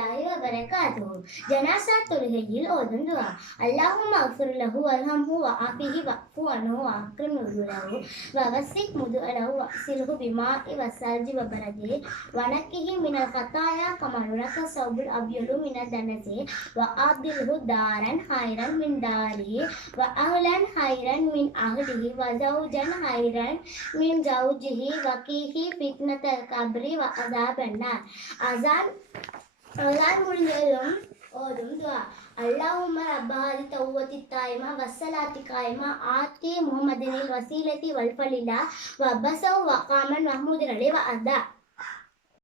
वबरकातुहु जनासा तुलहयिल ओदन दुआ अल्लाहुम अगफिर लहु वरहमहु वआफिहि वअफु अनहु वअक्रिम नुजुलहु ववसिक मुदुअलहु वअसिलहु बिमाइ वसल्जि वबरदि वनकिहि मिनल खताया कमा नुरक सौबुल अब्यलु मिनल दनसे वआदिलहु दारन हायरन मिन दारिहि वअहलन हायरन मिन अहलिहि वजौजन हायरन मिन जौजिहि वकीहि फितनतल कब्रि वअजाबन्नार अजान அசான் அசான் முடிஞ்சதும் ஓதும் துவா. அல்லாஹும்ம ரப்பஹாதி தௌவத்தி தாயிமா வஸ்ஸலாத்தி காயிமா ஆத்தி முஹம்மதினில் வசீலத்தி வல்ஃபலிலா வபஸவ் வகாமன் மஹமூதின் அலி வ அதா